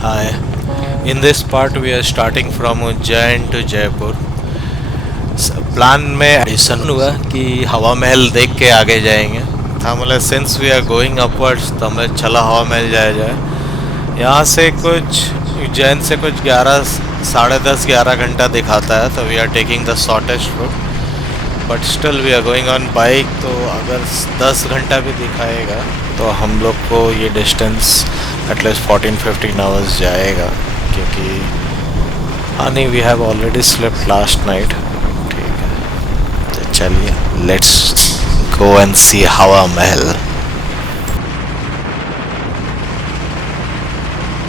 Hi. In this part, we are starting from Ujjain to Jaipur. Plan में addition हुआ कि हवा महल देख के आगे जाएंगे। था मतलब since we are going upwards तो हमें चला हवा महल जाया जाए। यहाँ से कुछ उज्जैन से कुछ 11 साढ़े 10 11 घंटा दिखाता है, तो we are taking the shortest route. But still we are going on bike, तो अगर 10 घंटा भी दिखाएगा तो हम लोग को ये डिस्टेंस एटलीस्ट 14-15 आवर्स जाएगा, क्योंकि हाँ नहीं, we have already slipped last night. ठीक है, तो चलिए let's go and see Hawa Mahal.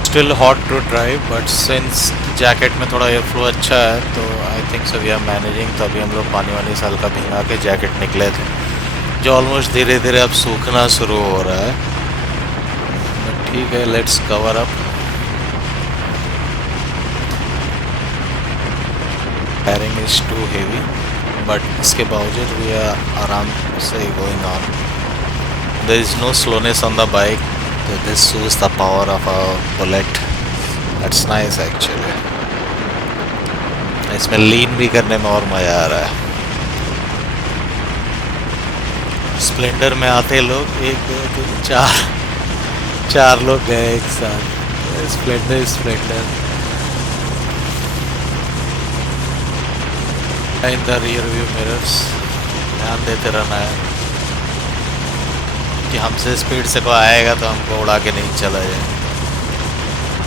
Still hot to drive, but since jacket में थोड़ा एयर फ्लो अच्छा है तो I think so we are managing. तो अभी हम लोग पानी वानी से हल्का भिंगा के जैकेट निकले थे, जो ऑलमोस्ट धीरे धीरे अब सूखना शुरू हो रहा है। ठीक है, let's cover up. Tiring is too heavy, but इसके बावजूद वी आर आराम से going on. There is no slowness on the bike, तो this shows the power of a Bullet. That's nice actually. इसमें लीन भी करने में और मज़ा आ रहा है। स्प्लेंडर में आते लोग 1 2 3 4 4 लोग गए एक साथ। Splendor Splendor in the rear view mirrors ध्यान देते रहना है कि हमसे स्पीड से कोई आएगा तो हमको उड़ा के नहीं चला जाए।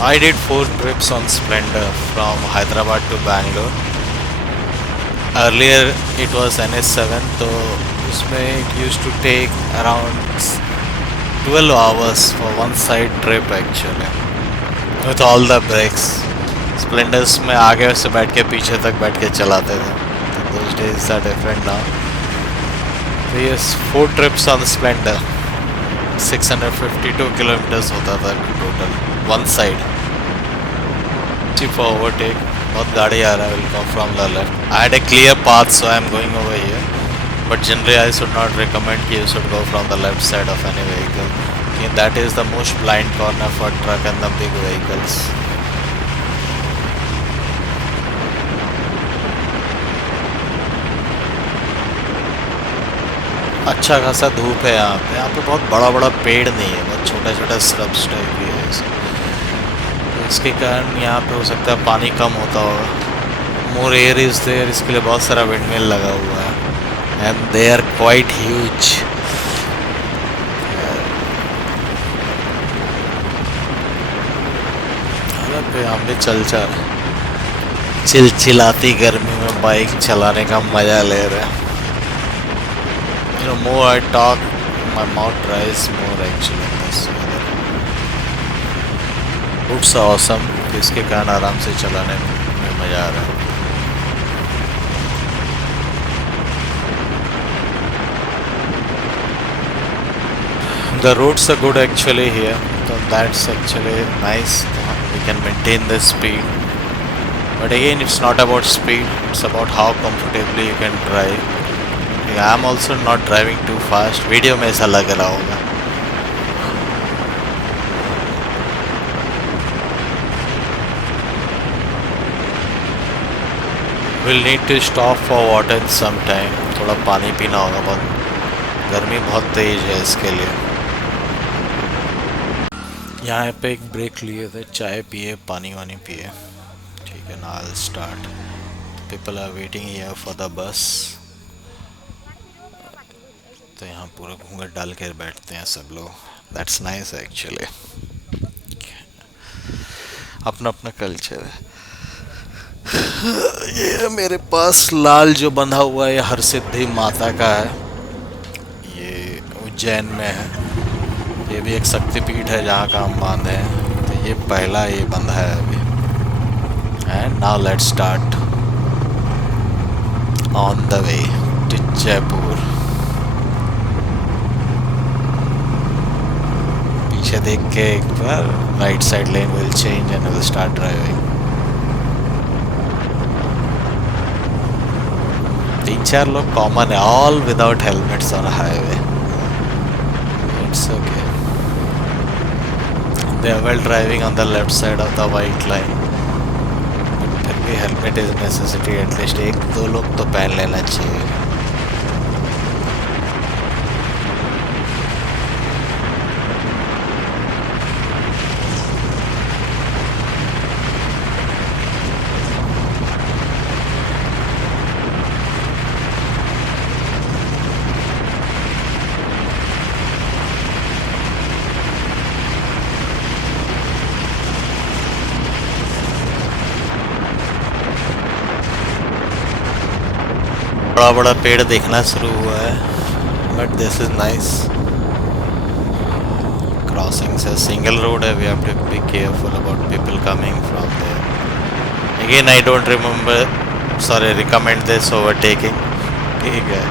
I did 4 trips on Splendor from Hyderabad to Bangalore. Earlier it was NS7, तो उसमें it used to take around 12 hours for one side trip actually, with all the brakes. Splendors में आगे से बैठ के पीछे तक बैठ के चलाते थे। Those days are different now. So yes, 4 trips on Splendor. 652 kilometers होता था total one side. For overtake, बहुत गाड़ी आ रहा है, will come from the left. I had a clear path, so I am going over here. But generally, I should not recommend कि you should go from the left side of any vehicle. Okay, that is the most blind corner for truck and the big vehicles. अच्छा खासा धूप है यहाँ पे। यहाँ पे बहुत बड़ा बड़ा पेड़ नहीं है, बहुत छोटा छोटा स्रब्स टाइप ही है ऐसे। तो इसके कारण यहाँ पे हो सकता है पानी कम होता होगा। मोर एयर इज देयर, इसके लिए बहुत सारा विंडमिल लगा हुआ है and they are quite huge. पे हम भी चल चिलचिलाती गर्मी में बाइक चलाने का मजा ले रहे हैं। You know, more I talk, my mouth dries more actually in this weather. It's awesome, इसके कारण आराम से चलाने में मज़ा आ रहा है। The roads are good actually here, so that's actually nice. We can maintain the speed. But again, it's not about speed, it's about how comfortably you can drive. I am also not driving too fast. Video में ऐसा लग रहा होगा। We'll need to stop for water in some time. थोड़ा पानी पीना होगा, बहुत गर्मी बहुत तेज है इसके लिए। यहाँ पे एक ब्रेक लिए थे, चाय पिए, पानी वानी पिए। ठीक है ना, I'll start. People are waiting here for the bus. तो यहाँ पूरा घूंघट डाल के बैठते हैं सब लोग। दैट्स नाइस एक्चुअली, अपना अपना कल्चर है। ये मेरे पास लाल जो बंधा हुआ है, ये हरसिद्धि माता का है, ये उज्जैन में है। ये भी एक शक्तिपीठ है जहाँ का हम बांधे हैं। तो ये पहला ये बंधा है अभी। And now let's start on the way to Jaipur. पीछे देख के एक बार right side lane will change and will start driving. 3-4 लोग कॉमन है, all without helmets on highway. It's okay. They are well driving on the left side of the white line. फिर भी helmet is necessity, at least एक दो लोग तो पहन लेना चाहिए. बड़ा बड़ा पेड़ देखना शुरू हुआ है, but this is nice. Crossing से सिंगल रोड है, we have to be careful about people coming from there. Again I don't remember, sorry, recommend this overtaking. ठीक है.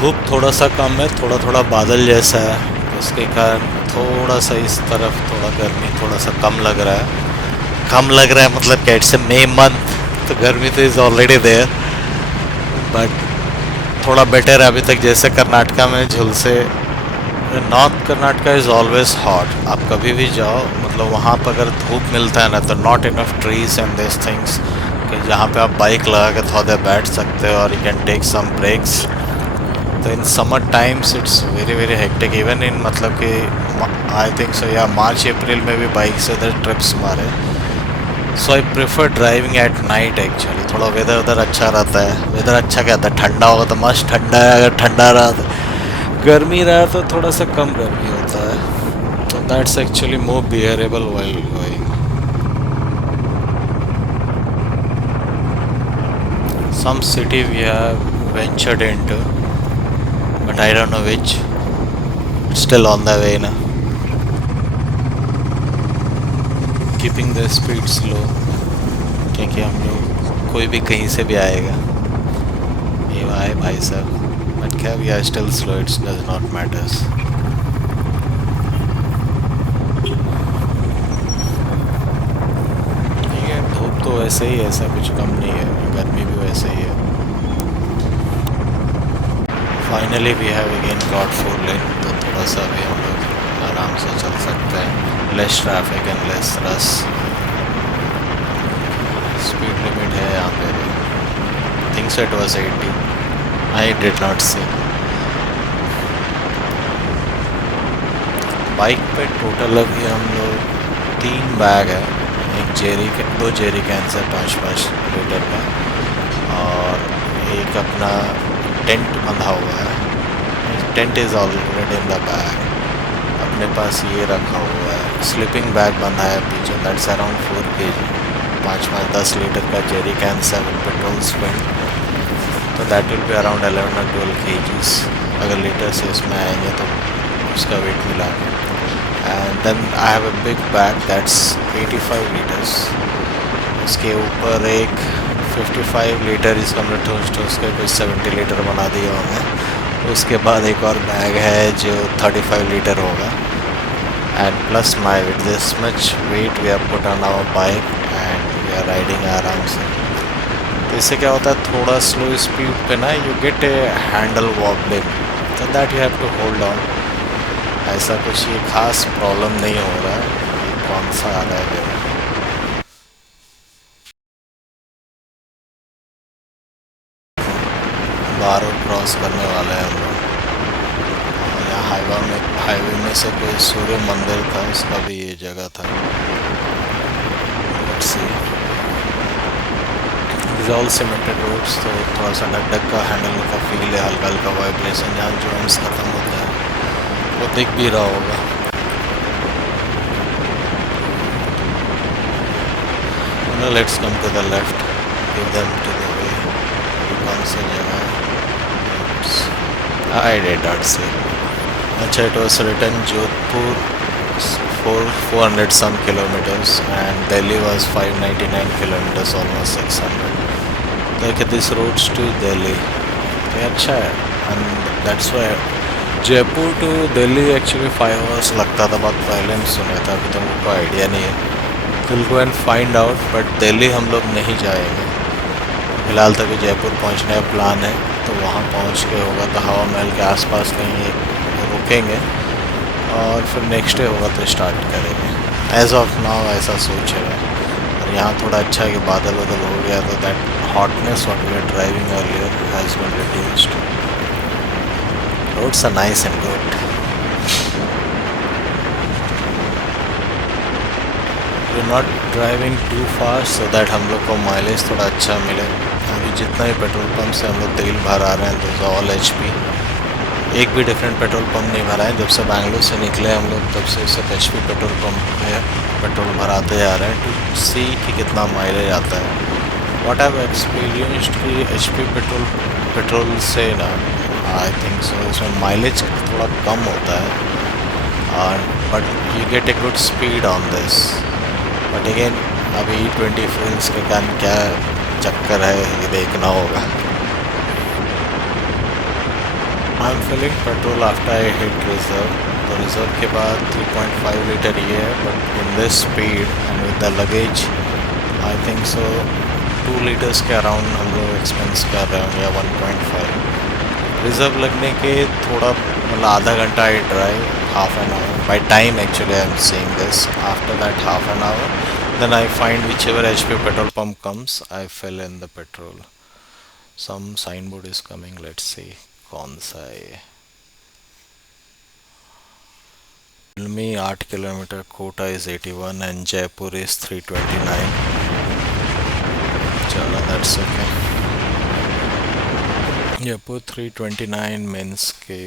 धूप थोड़ा सा कम है, थोड़ा थोड़ा बादल जैसा है, उसके कारण थोड़ा सा इस तरफ थोड़ा गर्मी थोड़ा सा कम लग रहा है. कम लग रहा है मतलब क्या, इट्स मई मंथ, तो गर्मी तो इज़ ऑलरेडी देयर, बट थोड़ा बेटर है अभी तक. जैसे कर्नाटका में झुलसे, north Karnataka is always hot. आप कभी भी जाओ, मतलब वहाँ पर अगर धूप मिलता है ना, तो not enough trees and this things कि जहाँ पे आप बाइक लगा के थोड़ा देर बैठ सकते हो और you can take some breaks. तो in summer times it's very very hectic. Even in मतलब कि आई थिंक सो या मार्च अप्रैल में भी बाइक से इधर ट्रिप्स मारे. So I prefer driving at night actually. थोड़ा वेदर उधर अच्छा रहता है. वेदर अच्छा क्या था, ठंडा होगा तो मस्त ठंडा है. अगर ठंडा रहा तो, गर्मी रहा तो थोड़ा सा कम गर्मी होता है. तो that's actually more bearable while going. Some city we have ventured into, but I don't know which. Still on the way ना. कीपिंग द स्पीड स्लो, क्योंकि हम लोग कोई भी कहीं से भी आएगा. ये आए भाई साहब, बट क्या, we are still slow, it's does not matters. ठीक है. धूप तो वैसे ही, ऐसा कुछ कम नहीं है, गर्मी भी वैसे ही है. Finally we have again got 4 lane, तो थोड़ा सा भी हम लोग आराम से चल सकते हैं. Less traffic and less rush. Speed limit है यहाँ पे भी. Think so it was 80. I did not see. Bike पे टोटल अभी हम लोग 3 बैग है. एक जेरी, 2 जेरी कैन है 5-5 लीटर का, और एक अपना टेंट बंधा हुआ है. Tent is already in the bag. अपने पास ये रखा हुआ है, स्लीपिंग बैग बंधा है पीछे, दैट्स अराउंड 4 kg. 5-10 लीटर का जेरी कैन 7 पेट्रोल स्पेंड, तो that will be around 11 or 12 kgs. अगर लीटर से इसमें आएंगे तो उसका वेट मिला के. And then I have a big bag that's 85 litres. उसके ऊपर एक 55 लीटर, इसका हमने ठोस के कुछ 70 लीटर बना दिया होंगे. उसके बाद एक और बैग है जो 35 लीटर होगा. And plus my with this much weight we have put on our bike and we are riding आराम से. तो इससे क्या होता है, थोड़ा स्लो स्पीड पे ना you get a handle wobbling, तो that you have to hold on. ऐसा कुछ ये खास प्रॉब्लम नहीं हो रहा है. ये कौन सा आ रहा है, बारो क्रॉस करने वाले हैं हम लोग. यहाँ हाईवे में से कोई सूर्य मंदिर था, उसका भी ये जगह था. ऑल सीमेंटेड रोड्स, तो थोड़ा सा डग डग का हैंडल का फील है, हल्का हल्का वाइब्रेशन. जहाँ जॉइंट्स ख़त्म होते हैं वो दिख भी रहा होगा. Let's come to the left, give them to the way. कौन सी जगह है, I did not see. अच्छा, it was written Jodhpur 400 some kilometers and Delhi was 599 kilometers, almost 600. Like this roads to Delhi. ये अच्छा है. And that's why Jaipur to Delhi actually 5 hours लगता था. बहुत पहले हम सुना था, अभी तो मुझको आइडिया नहीं है. Will go and find out. But Delhi हम लोग नहीं जाएंगे फिलहाल. तभी जयपुर पहुंचने का प्लान है, तो वहाँ पहुँच के होगा तो हवा महल के आसपास कहीं रुकेंगे. और फिर नेक्स्ट डे होगा तो स्टार्ट करेंगे। एज ऑफ नाउ ऐसा सोच रहे हैं। और यहाँ थोड़ा अच्छा है कि बादल वादल हो गया तो that hotness what we are driving earlier has been reduced. Roads are nice and good. We not driving too fast so that हम लोग को माइलेज थोड़ा अच्छा मिले। अभी जितना भी पेट्रोल पंप से हम लोग तेल भरा रहे हैं तो ऑल HP। एक भी डिफरेंट पेट्रोल पंप नहीं भरा है। जब से बैंगलोर से निकले हम लोग तब से सिर्फ HP पेट्रोल पंप में पेट्रोल भराते जा रहे हैं टू सी कि कितना माइलेज आता है। व्हाट आई हैव एक्सपीरियंस्ड कि HP पेट्रोल से ना आई थिंक सो इसमें माइलेज थोड़ा कम होता है but you get a good speed on this. But again अभी E20 फ्यूल्स के कारण क्या चक्कर है ये देखना होगा। I am filling petrol after I hit reserve. तो रिजर्व के बाद 3.5 लीटर ये है but in this speed and with the luggage I think so 2 litres के अराउंड हम लोग एक्सपेंस कर रहे होंगे या 1.5। रिजर्व लगने के थोड़ा मतलब आधा घंटा I drive half an hour by time actually I am saying this after that half an hour then I find whichever HP petrol pump comes I fill in the petrol. Some signboard is coming, let's see कौन सा है ये। Filmi 8 kilometre, Kota is 81 and Jaipur is 329। चलो that's okay। Jaipur 329 means के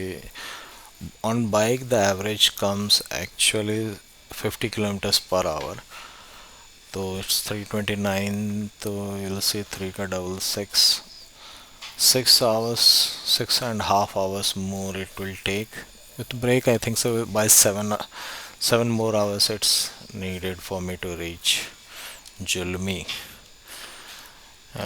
on bike the average comes actually 50 kilometers per hour। तो it's 329 तो you'll see 3 का double 6 hours 6.5 hours more it will take with break I think so by 7 more hours it's needed for me to reach Julmi।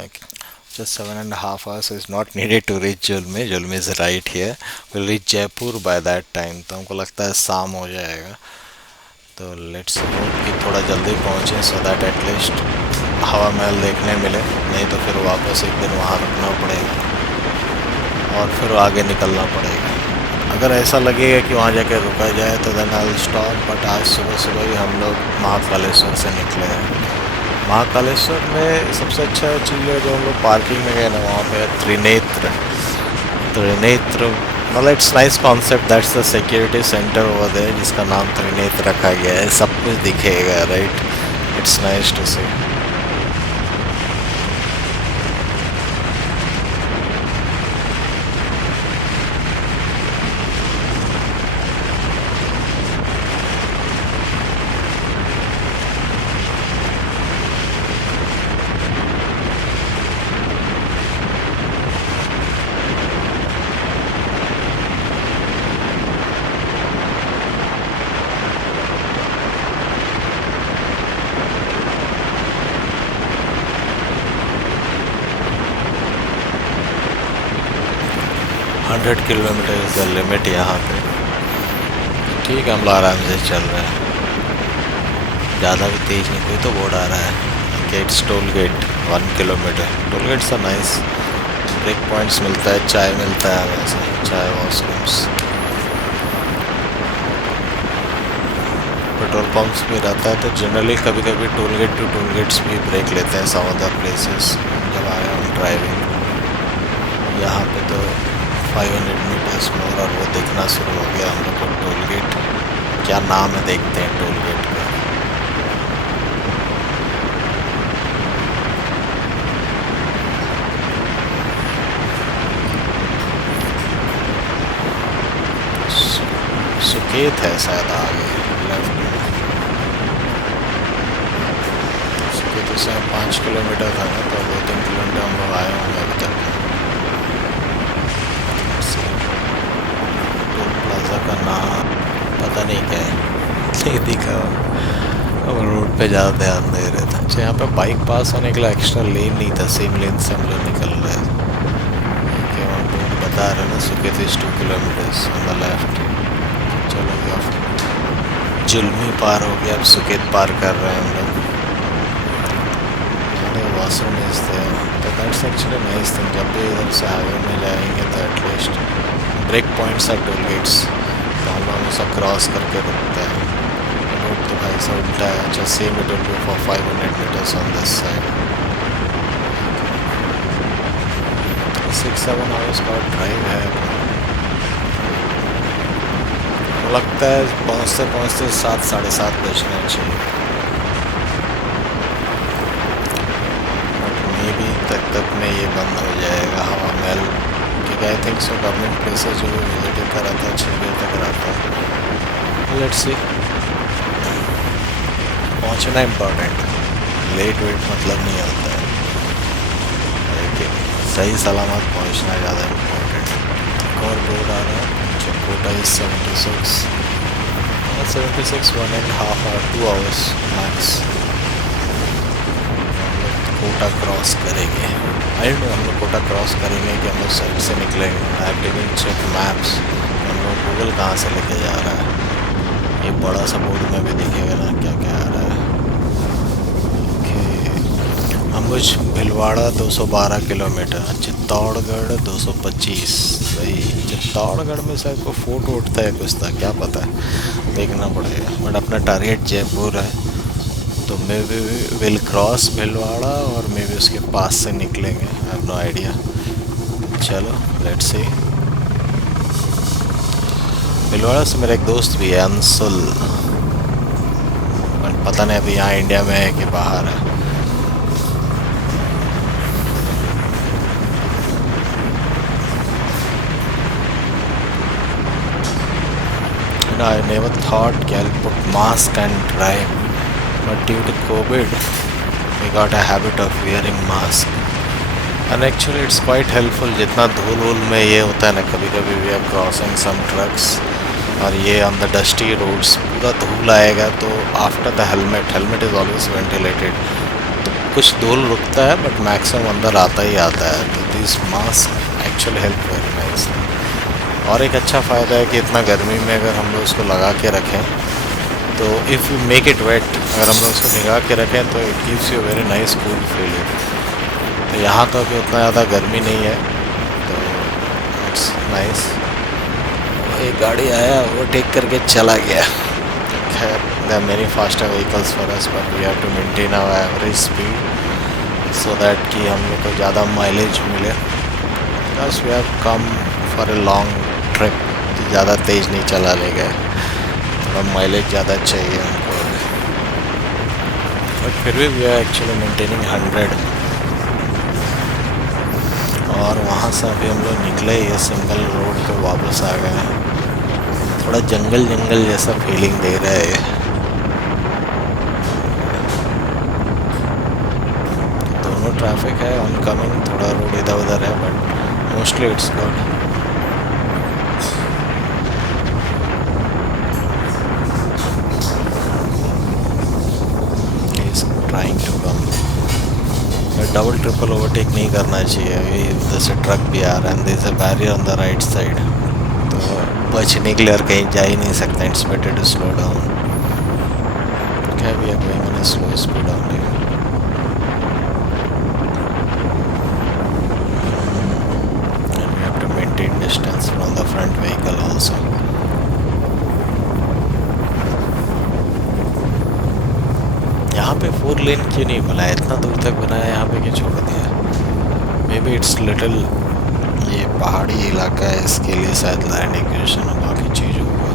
Okay. Just 7.5 hours is not needed to reach Julmi। Julmi is right here। we'll reach Jaipur by that time तो हमको लगता है शाम हो जाएगा। तो let's hope कि थोड़ा जल्दी पहुँचे सो दैट एटलीस्ट हवा महल देखने मिले, नहीं तो फिर वापस एक दिन वहाँ रुकना पड़ेगा और फिर आगे निकलना पड़ेगा। अगर ऐसा लगेगा कि वहाँ जाके रुका जाए तो then I will stop. But आज सुबह सुबह ही हम लोग महाकालेश्वर से निकले हैं। महाकालेश्वर में सबसे अच्छा चीज़ है जो हम लोग पार्किंग में गए ना वहाँ पे त्रिनेत्र मतलब it's nice concept. That's the security center over there जिसका नाम त्रिनेत्र रखा गया है। सब कुछ दिखेगा right. It's nice to see. Hundred kilometre is the limit यहाँ पे। ठीक है हम लोग आराम से चल रहे हैं, ज़्यादा भी तेज़ नहीं। कोई तो बोर्ड आ रहा है gates toll gate 1 kilometre. Toll gates are nice. Break points मिलता है, चाय मिलता है, वैसे चाय वॉशरूम्स, पेट्रोल पंप्स भी रहता है। तो जनरली कभी कभी toll gate to toll gates भी ब्रेक लेते हैं सम अदर प्लेसेस जब आए हम ड्राइविंग। यहाँ पे तो 500 मीटर्स मोर और वो दिखना शुरू हो गया हम लोग को टोल गेट। क्या नाम है देखते हैं टोल गेट का। सुकेत है शायद आगे लेफ्ट में। सुकेत से 5 किलोमीटर था ना तो 2-3 किलोमीटर हम लोग आए होंगे अभी तक। टोल प्लाजा का नाम पता नहीं क्या है, नहीं दिखा और रोड पे ज़्यादा ध्यान दे रहे थे। अच्छा यहाँ पे बाइक पास होने के लिए एक्स्ट्रा लेन नहीं था, सेम लेन से हम लोग निकल रहे थे। वहाँ बोर्ड बता रहे ना Suket is 2 kilometres on the left. चलो अब जुल्मी पार हो गया, अब सुकेत पार कर रहे हैं हम लोग। वॉशरूम इज देयर तो दैट्स एक्चुअली नाइस थिंग। जब भी इधर से हाईवे में जाएंगे तो at least break points are toll gates. तो हम लोग सब क्रॉस करके रुकते हैं। रोड तो भाई सा उल्टा है। अच्छा, same it will be for 500 metres on this side. 6-7 hours का ड्राइव है। लगता है पहुँचते पहुँचते 7 साढ़े 7 बजना चाहिए, बट मे बी तक में ये बंद हो जाएगा हवा महल, क्योंकि आई थिंक सो गवर्नमेंट प्लेसेस जो भी विजिटिंग करा था 6 बजे तक रहता है। Let's see. पहुँचना इम्पोर्टेंट, लेट वेट मतलब नहीं होता है, लेकिन सही सलामत पहुँचना ज़्यादा इम्पोर्टेंट। एक और बोर्ड आ रहा है, Kota is 76 1.5 hour 2 hours max. Kota cross करेंगे। आई डोंट नो हम लोग कोटा क्रॉस करेंगे कि हम लोग साइड से निकलेंगे। आई हैव चेक मैप्स, हम लोग गूगल कहाँ से लेके जा रहा है। ये बड़ा सा बोर्ड में भी दिखेगा ना क्या क्या आ रहा है। अम्बुज भीलवाड़ा 212 किलोमीटर, चित्तौड़गढ़ 225। भाई चित्तौड़गढ़ में शायद को फोर्ट उठता है कुछ था, क्या पता है, देखना पड़ेगा। बट अपना टारगेट जयपुर है, तो may be will cross Bhilwara और मे बी उसके पास से निकलेंगे। I have no idea. चलो लेट्स सी। भीलवाड़ा से मेरा एक दोस्त भी है, अंसुल, बट पता नहीं अभी यहाँ इंडिया में है कि बाहर है। I never thought I'll put mask and drive, but due to COVID, we got a habit of wearing mask. And actually it's quite helpful. जितना धूल वूल में ये होता है ना, कभी कभी we are crossing some trucks और ये on the dusty roads पूरा धूल आएगा, तो after the helmet is always ventilated, तो कुछ धूल रुकता है बट मैक्सिमम अंदर आता ही आता है। तो this mask actually help very nice. और एक अच्छा फ़ायदा है कि इतना गर्मी में अगर हम लोग उसको लगा के रखें, तो if you make it wet, अगर हम लोग उसको भिगा के रखें तो it gives you very nice cool feeling. तो यहाँ तो अभी उतना ज़्यादा गर्मी नहीं है, तो इट्स नाइस। एक गाड़ी आया, वो टेक करके चला गया। खैर, there are many faster vehicles for us, but we have to maintain our average speed so that कि हम लोग को ज़्यादा माइलेज मिले। Plus we have come for a long trip, ज़्यादा तेज़ नहीं चला ले गए, थोड़ा माइलेज ज़्यादा चाहिए हमको। बट फिर भी वी आर एक्चुअली मेंटेनिंग 100। और वहाँ से अभी हम लोग निकले, ये सिंगल रोड पे वापस आ गए हैं। थोड़ा जंगल जंगल जैसा फीलिंग दे रहा है। दोनों ट्रैफिक है, ऑनकमिंग, थोड़ा रोड इधर उधर है, but mostly it's good. Trying to come, double triple overtake नहीं करना चाहिए। इधर से ट्रक भी आ रहा है, there is a barrier on the right side, तो बचने के लिए और कहीं जा ही नहीं सकते। It's better to slow down. क्या we are going on a slow speed only. And we have to maintain distance from the front vehicle also. यहाँ पे 4 लेन क्यों नहीं बनाया, इतना दूर तक बनाया, यहाँ पे क्यों छोड़ दिया। मे बी इट्स लिटिल, ये पहाड़ी इलाका है, इसके लिए शायद लैंड एक्विजिशन और बाकी चीज़ होगा।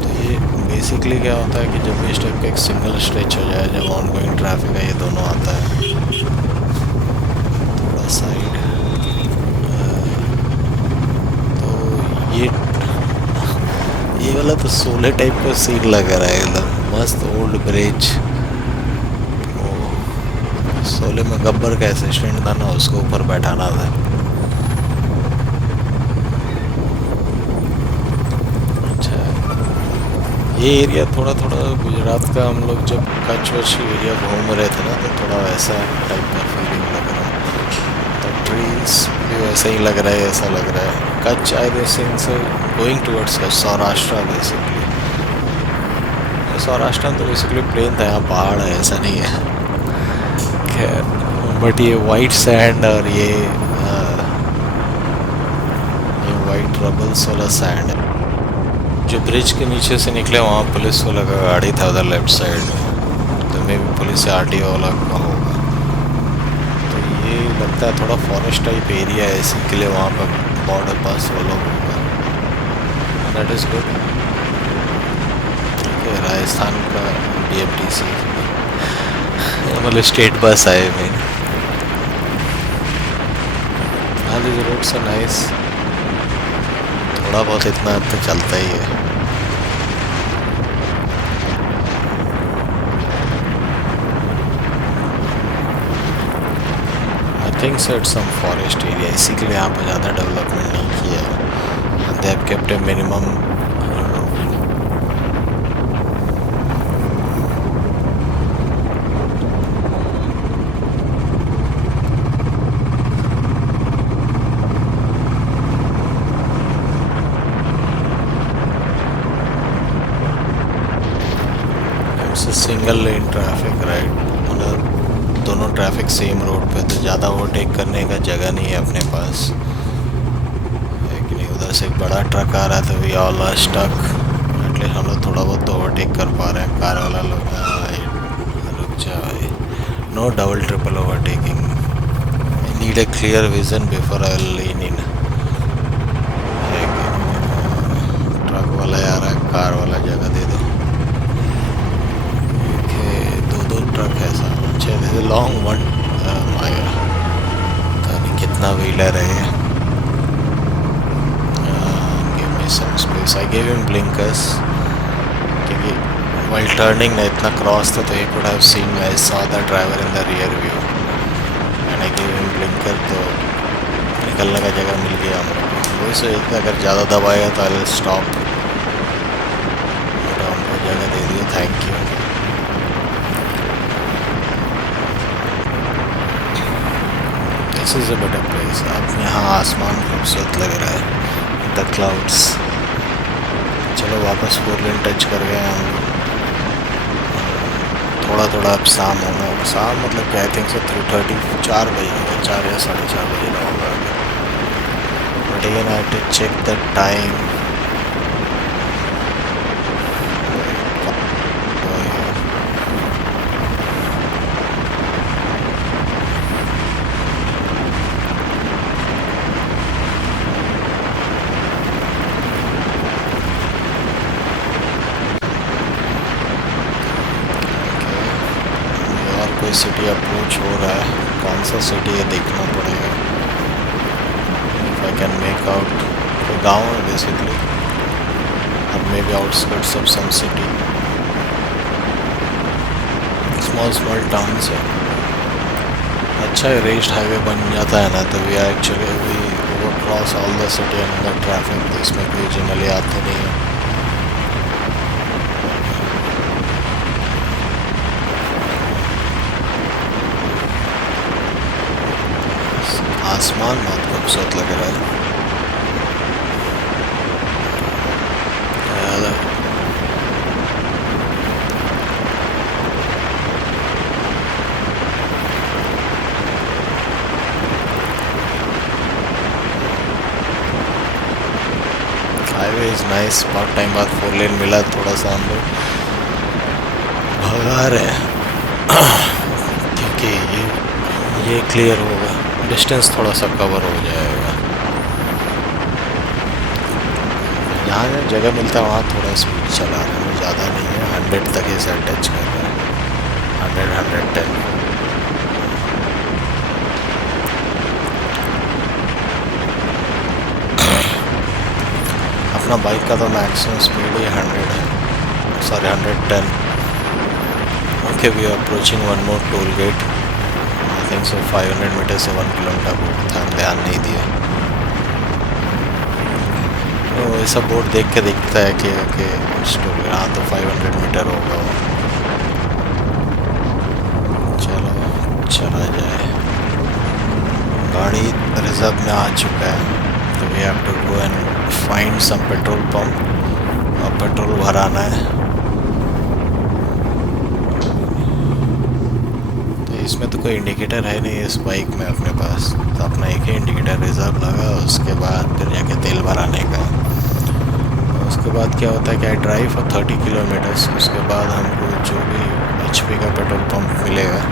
तो ये बेसिकली क्या होता है कि जब भी स्टेप का एक सिंगल स्ट्रेच हो जाए, जब ऑन गोइंग ट्रैफिक है, ये दोनों आता है। थोड़ा साइड, तो ये वाला तो सोले टाइप का सीन लग रहा है, एकदम मस्त ओल्ड ब्रिज। सोले में गब्बर का असिस्टेंट था ना, उसको ऊपर बैठाना था। अच्छा, ये एरिया थोड़ा थोड़ा गुजरात का, हम लोग जब कच्छ वच्छ एरिया घूम रहे थे ना, तो थोड़ा वैसा टाइप का फीलिंग लग रहा है। तो ट्रीज भी वैसा ही लग रहा है, ऐसा लग रहा है। कच्छ आई think so going towards Saurashtra basically. Saurashtra तो बेसिकली प्लेन था, यहाँ पहाड़ है, ऐसा नहीं है। खैर, बट ये वाइट सैंड और ये वाइट रबल्स वाला सैंड है। जो ब्रिज के नीचे से निकले वहाँ पुलिस वाला का गाड़ी था उधर लेफ्ट साइड में, तो मे भी पुलिस या आरटीओ वाला का होगा। तो ये लगता है थोड़ा फॉरेस्ट टाइप एरिया है, इसी के लिए वहाँ पर बॉर्डर पास वो लोग होगा। That is good. ठीक है, राजस्थान का BMTC मतलब स्टेट बस आए मेन। हाँ, दिस रोड्स आर नाइस। थोड़ा बहुत इतना तो चलता ही है। I think so it's some forest area, इसी के लिए यहाँ पर ज़्यादा डेवलपमेंट नहीं किया है। They have kept A minimum. Single lane traffic, right, मतलब दोनों ट्रैफिक सेम रोड पे, तो ज़्यादा ओवरटेक करने का जगह नहीं है अपने पास है कि नहीं। उधर से एक बड़ा ट्रक आ रहा है तो we all are stuck. At least हम लोग थोड़ा बहुत तो ओवरटेक कर पा रहे हैं। कार वाला लोग रुक जा भाई, no double triple overtaking. I need a clear vision before I lean in. Truck वाला आ रहा है, कार वाला जगह दे दो। दो ट्रक है साहब। अच्छा, लॉन्ग वन, पता नहीं कितना व्हीलर है। Give me some space, I give him blinkers क्योंकि while turning ना इतना क्रॉस था तो he could have seen, I saw the driver in the rear view and I gave him blinker, तो निकलने का जगह मिल गया हम लोग को। वही सोचते अगर ज़्यादा दबाएगा तो आई विल स्टॉप, बट हमको जगह दे दिया, thank you. This is a better place. अब यहाँ आसमान खूबसूरत लग रहा है, द क्लाउड्स। चलो वापस 4 लेन टच कर गए हम लोग। थोड़ा थोड़ा अब शाम होना, शाम मतलब क्या, आई थिंक से 3:30, 4 बजे होगा, 4 या 4:30 बजे होगा। But again I have to check the time. City approach हो रहा है, कौन सा सिटी है देखना पड़ेगा। If I can make out, तो गाँव है बेसिकली, और may be outskirts of some city, small small towns है। अच्छा है, रेस्ड हाईवे बन जाता है ना तो we actually we over cross all the city and the traffic, तो इसमें कोई जनरली आते नहीं है। आसमान बहुत खूबसूरत लग रहा है। हाईवे इज़ नाइस, बहुत टाइम बाद 4 लेन मिला, थोड़ा सा हम लोग भगा रहे हैं क्योंकि ये क्लियर होगा, डिस्टेंस थोड़ा सा कवर हो जाएगा। जहाँ जहाँ जगह मिलता है वहाँ थोड़ा स्पीड चला रहे हैं, ज़्यादा नहीं है, 100 तक ऐसा टच कर रहा है, 100, 110। अपना बाइक का तो मैक्सिमम स्पीड ही 100 है, sorry 110। Okay, we are approaching one more toll gate, I think so 500 metre से 1 किलोमीटर था, ध्यान नहीं दिया। तो ऐसा बोर्ड देख के दिखता है कि ओके टोल, हाँ तो 500 मीटर होगा वो। चलो चला जाए, गाड़ी रिजर्व में आ चुका है, तो we have to go and find some petrol pump और पेट्रोल भराना है। तो इसमें तो कोई इंडिकेटर है नहीं इस बाइक में अपने पास, तो अपना एक ही इंडिकेटर रिजर्व लगा, उसके बाद फिर जाके तेल भराने का। उसके बाद क्या होता है कि आई ड्राइव फॉर 30 किलोमीटर्स, उसके बाद हमको जो भी HP का पेट्रोल पंप मिलेगा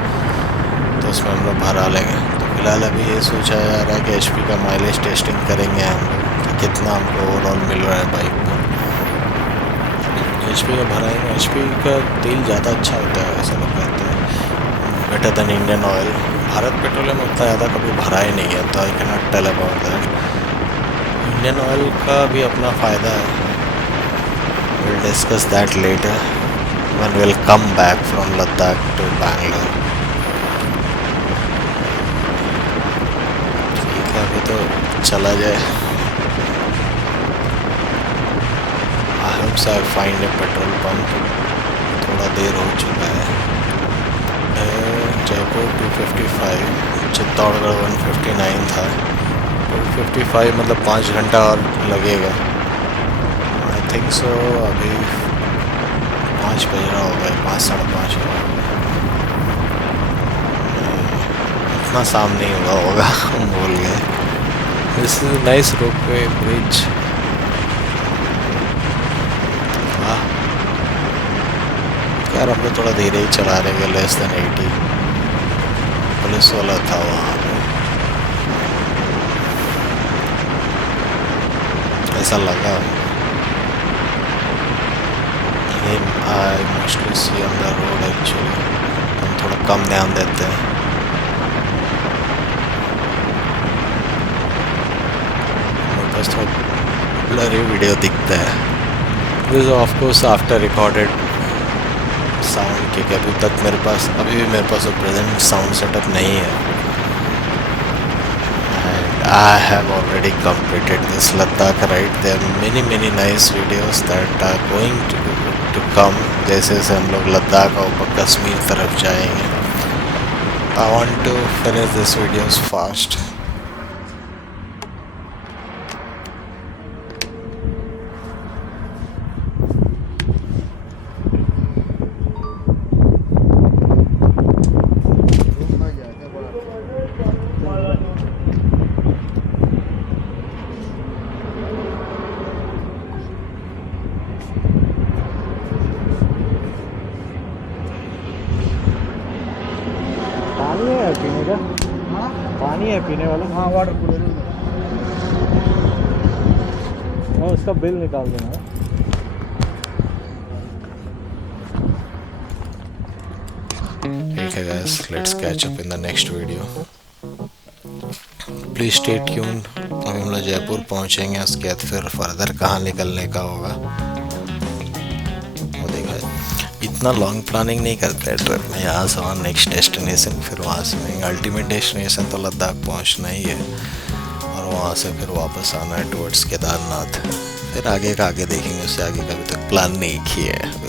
तो उसमें हम लोग भरा लेंगे। तो फिलहाल अभी ये सोचा जा रहा है कि HP का माइलेज टेस्टिंग करेंगे हम लोग कि कितना हमको ओवरऑल मिल रहा है बाइक में। HP का भराएंगे, HP का तेल ज़्यादा अच्छा होता है ऐसा लोग कहते हैं, better than Indian oil. Bharat Petroleum उतना ज़्यादा कभी भरा ही नहीं है, तो I can not tell about that. Indian oil का भी अपना फ़ायदा है, will discuss that later when will come back from Ladakh to Bangalore. ठीक है, अभी तो चला जाए। I hope so I find a petrol pump. थोड़ा देर हो चुका है। जयपुर 255, चित्तौड़गढ़ 159 था। 255 मतलब 5 घंटा और लगेगा आई थिंक सो। अभी 5 बज रहा होगा, 5 साढ़े 5 होगा, इतना सामने ही हुआ होगा हम भूल गए। This is nice ropeway bridge. वाह यार, हम लोग थोड़ा धीरे ही चला रहे हैं, लेस देन 80। पुलिस वाला था वहाँ पे, ऐसा लगा। I mostly see on the road actually, हम थोड़ा कम ध्यान देते हैं। मेरे पास थोड़ा ब्लरी वीडियो दिखता है। This of course after recorded sound, क्योंकि अभी भी मेरे पास प्रेजेंट साउंड सेटअप नहीं है। I have already completed this Ladakh ride. There are many nice videos that are going to come. जैसे जैसे हम लोग लद्दाख और कश्मीर तरफ जाएंगे। I want to finish this videos fast. पानी है पीने का? हाँ पानी है पीने वाला? हाँ वाटर कूलर है, उसका बिल निकाल देना। ठीक है guys, let's catch up in the next video. Please stay tuned. अभी हम लोग जयपुर पहुंचेंगे, उसके बाद फिर फर्दर कहाँ निकलने का होगा वो देखा। इतना लॉन्ग प्लानिंग नहीं करते हैं ट्रिप में, यहाँ से वहाँ नेक्स्ट डेस्टिनेशन, फिर वहाँ से अल्टीमेट डेस्टिनेशन तो लद्दाख पहुँचना ही है, और वहाँ से फिर वापस आना है टुवर्ड्स केदारनाथ। फिर आगे का आगे देखेंगे, उससे आगे का अभी तक प्लान नहीं किया है।